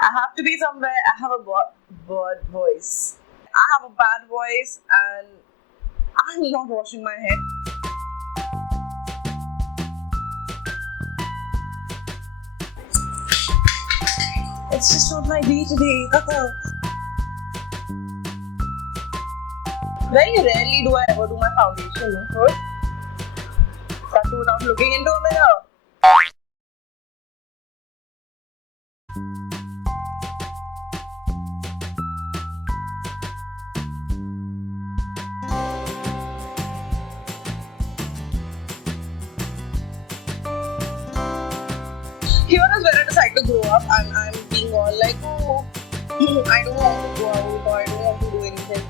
I have to be somewhere. I have a bird voice. I have a bad voice and I'm not washing my hair. It's just not my day today. Very rarely do I ever do my foundation first. Cut to without looking into a mirror. Here is where I decide to grow up and I'm being all like, oh, I don't want to go out or I don't want to do anything.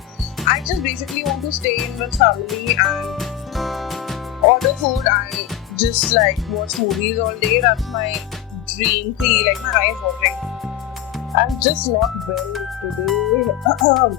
I just basically want to stay in with family and order food and just like watch movies all day. That's my dream thing, like my eyes watering. I'm just not well today.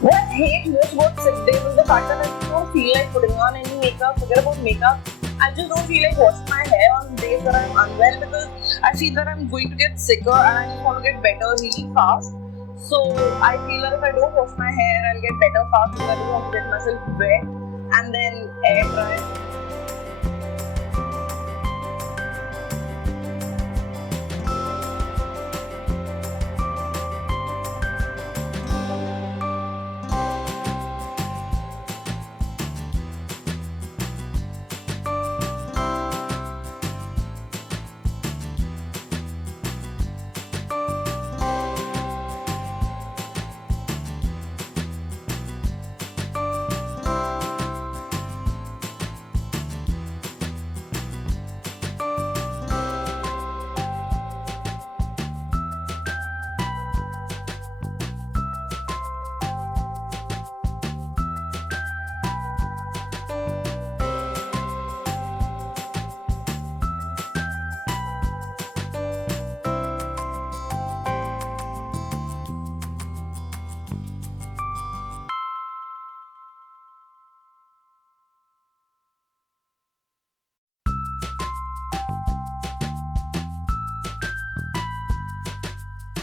What I hate most about sick days is the fact that I just don't feel like putting on any makeup. Forget about makeup. I just don't feel like washing my hair on days that I'm unwell because I feel that I'm going to get sicker and I just want to get better really fast. So I feel that if I don't wash my hair, I'll get better fast because I don't want to get myself wet and then air dry.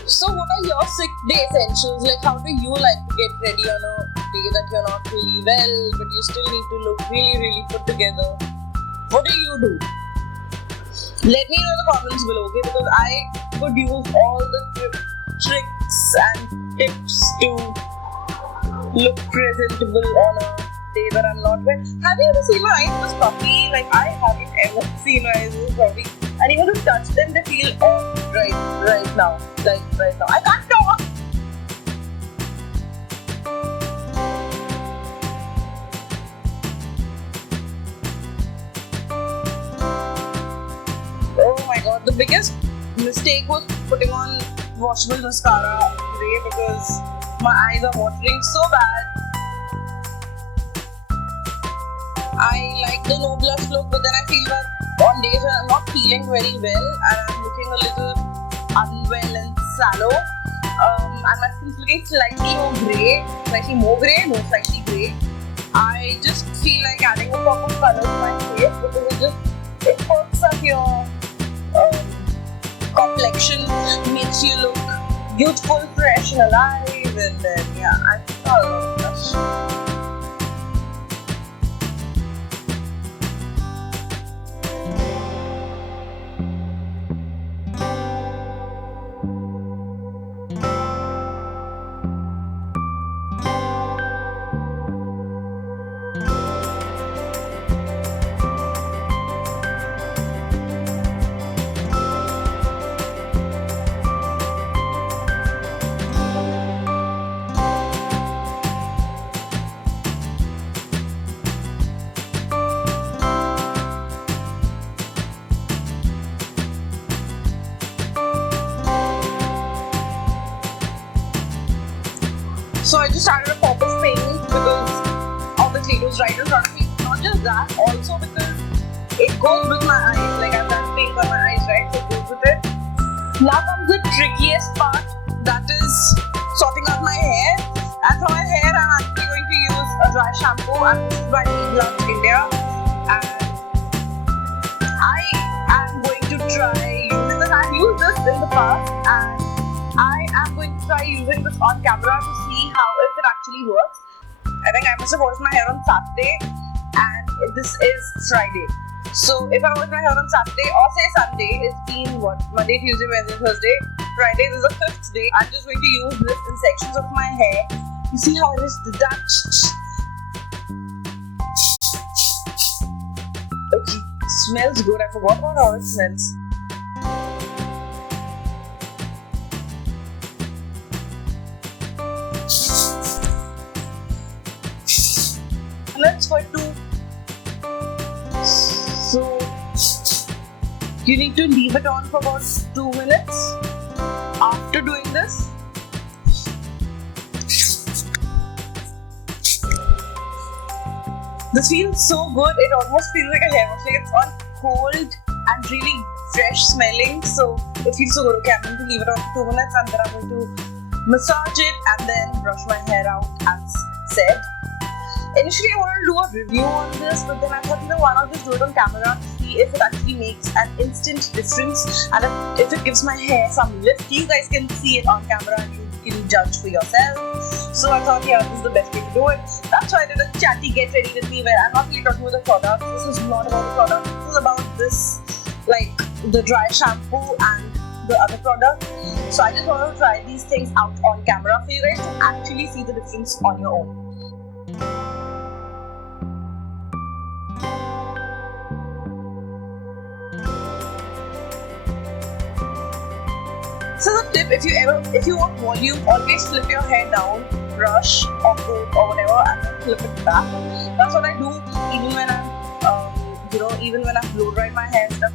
So, what are your sick day essentials? Like, how do you like to get ready on a day that you're not really well, but you still need to look really, really put together? What do you do? Let me know in the comments below, okay? Because I could use all the tricks and tips to look presentable on a day that I'm not well. Have you ever seen my eyes was puffy? Like, I haven't ever seen my eyes was puffy. And even to touch them, they feel off right now. Like, right now. I can't talk! Oh my god, the biggest mistake was putting on washable mascara today because my eyes are watering so bad. I like the no blush look, but then I feel that on days when I'm not feeling very well and I'm looking a little unwell and sallow, and my skin's looking slightly more grey, slightly grey. I just feel like adding a pop of colour to my face because it perks up your complexion, makes you look youthful, fresh and alive, and then I feel a lot of blush. So I just started a pop of paint because obviously it was right in front of me. Not just that, also because it goes with my eyes. Like I've done paint on my eyes, right? So it goes with it. Now comes the trickiest part, that is sorting out my hair. And for my hair, I'm actually going to use a dry shampoo, and this is by BBlunt India. And I am going to try using this. I've used this in the past, and I am going to try using this on camera to see how if it actually works. I think I must have washed my hair on Saturday, and this is Friday. So if I wash my hair on Saturday or say Sunday, it's been what? Monday, Tuesday, Wednesday, Thursday, Friday. This is the 5th day. I'm just going to use this in sections of my hair. You see how it is detached? Okay, smells good. I forgot about how it smells. Let's for 2. So you need to leave it on for about 2 minutes. After doing this, this feels so good. It almost feels like a hair wash. Like it's all cold and really fresh smelling. So it feels so good. Okay, I'm going to leave it on for 2 minutes, and then I'm going to massage it and then brush my hair out as said. Initially, I wanted to do a review on this, but then I thought, why not just do it on camera to see if it actually makes an instant difference and if it gives my hair some lift. You guys can see it on camera and you can judge for yourself. So I thought, yeah, this is the best way to do it. That's why I did a chatty get ready with me where I'm not really talking about the product. This is not about the product. This is about this, like the dry shampoo and the other product. So I just want to try these things out on camera for you guys to actually see the difference on your own. So the tip, if you want volume, always flip your hair down, brush or comb or whatever, and then flip it back. That's what I do even when I'm, even when I blow dry my hair and stuff.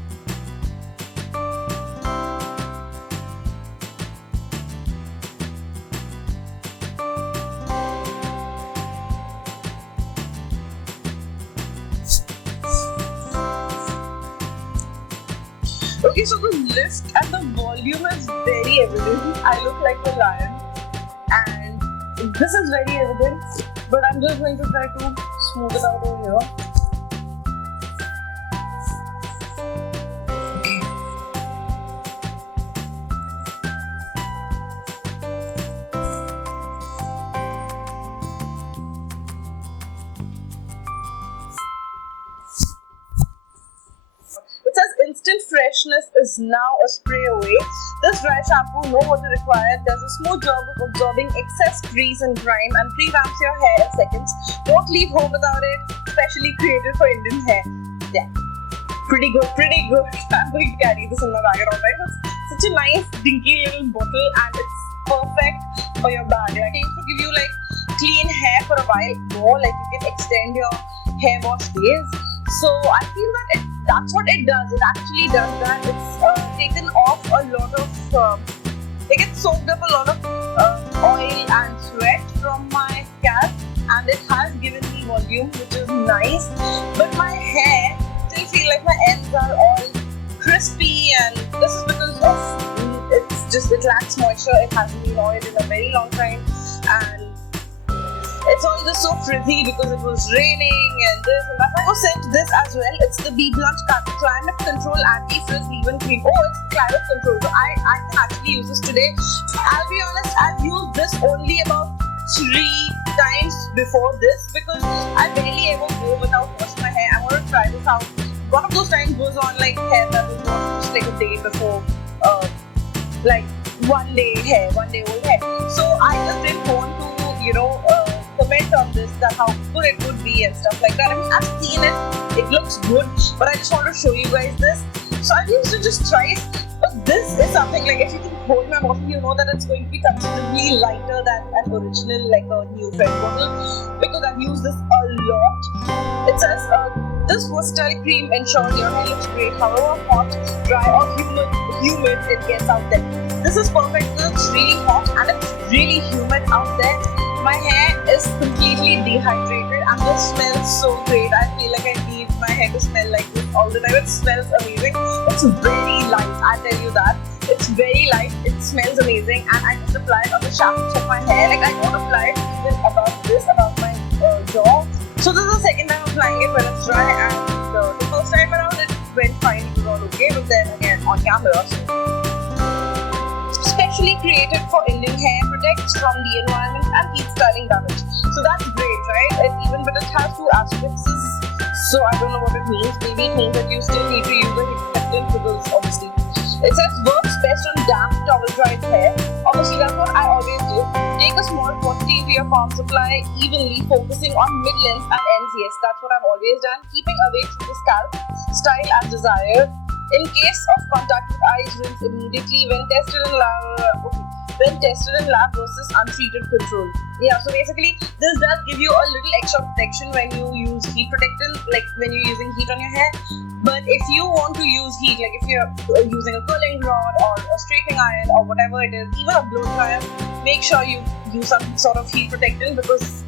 Okay, so the lift and the volume is very evident. I look like a lion, and this is very evident. But I'm just going to try to smooth it out over here. Okay. It says instant freshness is now a spray away. This dry shampoo, no water required, does a smooth job of absorbing excess grease and grime and revamps your hair in seconds. Won't leave home without it. Specially created for Indian hair. Yeah, pretty good, pretty good. I'm going to carry this in my bag around. Right? It's such a nice, dinky little bottle, and it's perfect for your bag. Like, it will give you like clean hair for a while more. Like you can extend your hair wash days. So I feel that that's what it does. It actually does that. It's taken off a lot of, it soaked up a lot of oil and sweat from my scalp, and it has given me volume, which is nice. But my hair still feel like my ends are all crispy, and this is because of it lacks moisture. It hasn't been oiled in a very long time, and it's all just so frizzy because it was raining and this and that. I was sent this as well. It's the BBlunt Climate Control Anti-Frizz Leave-In Cream. Oh, it's climate control. So I can actually use this today. I'll be honest, I've used this only about 3 times before this because I barely ever go without washing my hair. I want to try this out. One of those times goes on like hair that was washed just like a day before, like 1 day old hair. So I just didn't want to, comment on this, that how good it would be and stuff like that. I mean, I've seen it looks good, but I just want to show you guys this. So I've used it just twice, but this is something like if you can hold my bottle, you know that it's going to be considerably lighter than an original, like a new Fred bottle, because I've used this a lot. It says, this versatile cream ensures your hair looks great, however hot, dry or humid it gets out there. This is perfect because it's really hot and it's really humid out there. My hair is completely dehydrated and this smells so great. I feel like I need my hair to smell like this all the time. It smells amazing. It's very light, I tell you that. It's very light, it smells amazing, and I just apply it on the shafts of my hair. Like I don't apply it even above my jaw. So this is the second time I'm applying it when it's dry, and the first time around it went fine, it was all okay, but then again on camera. Specially created for Indian hair, protects from the environment and heat styling damage. So that's great, right? But it has two aspects. So I don't know what it means. Maybe it means that you still need to use the heat protectant because obviously it says works best on damp, towel-dried hair. Obviously, that's what I always do. Take a small quantity into your palms, apply evenly, focusing on mid-length and ends. Yes, that's what I've always done. Keeping away from the scalp, style as desired. In case of contact with eyes, rinse immediately when tested in lab versus untreated control. Yeah, so basically, this does give you a little extra protection when you use heat protectant, like when you're using heat on your hair. But if you want to use heat, like if you're using a curling rod or a straightening iron or whatever it is, even a blow dryer, make sure you use some sort of heat protectant because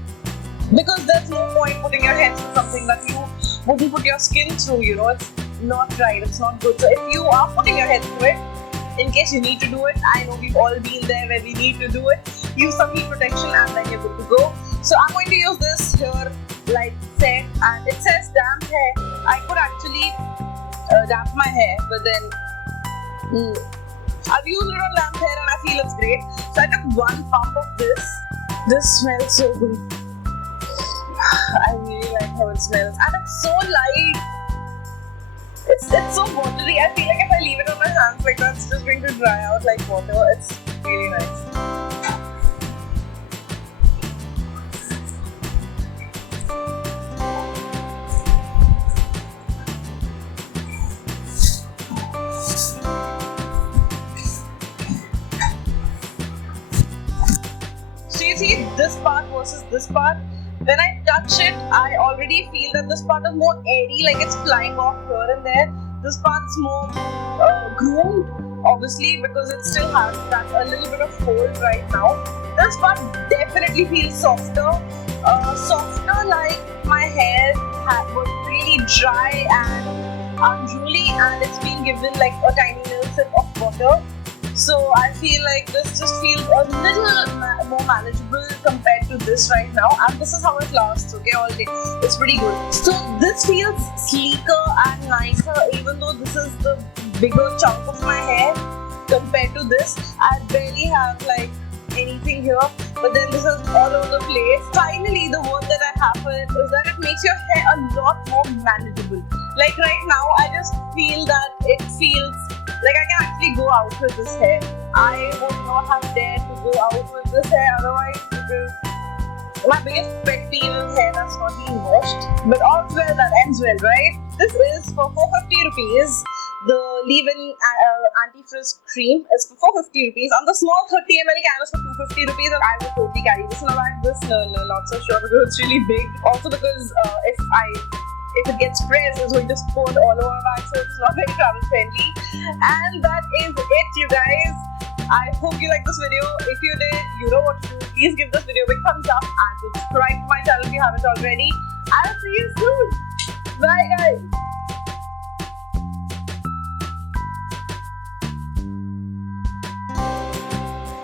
there's no point putting your hair through something that you wouldn't put your skin through, you know, it's not right, it's not good. So if you are putting your head through it, in case you need to do it, I know we've all been there where we need to do it, use some heat protection and then you're good to go. So I'm going to use this here, like said, and it says damp hair. I could actually damp my hair, but then I've used it on damp hair and I feel it's great. So I took one pump of this. This smells so good. I really like how it smells, and it's so light. It's so watery. I feel like if I leave it on my hands like that, it's just going to dry out like water. It's really nice. So you see this part versus this part. When I touch it, I already feel that this part is more airy, like it's flying off here and there. This part's more groomed, obviously, because it still has that a little bit of fold right now. This part definitely feels softer, like my hair was really dry and unruly, and it's been given like a tiny little sip of water. So I feel like this just feels a little more manageable compared to this right now, and this is how it lasts, okay, all day. It's pretty good. So this feels sleeker and nicer, even though this is the bigger chunk of my hair compared to this. I barely have like anything here, but then this is all over the place. Finally, the word that I have for it is that it makes your hair a lot more manageable. Like right now, I just feel that it feels like I can actually go out with this hair. I would not have dared to go out with this hair otherwise, because my biggest pet peeve is hair that's not being washed. But all's well that ends well, right? This is for 450 rupees. The leave-in anti-frizz cream is for 450 rupees. On the small 30 ml can is for 250 rupees, and I would totally carry this in a bag. This, no, not so sure, because it's really big. Also because if it gets pressed, it's going to sport all over my bag, so it's not very travel friendly. And that is it, you guys. I hope you liked this video. If you did, you know what to do. Please give this video a big thumbs up and subscribe to my channel if you haven't already. I'll see you soon. Bye guys.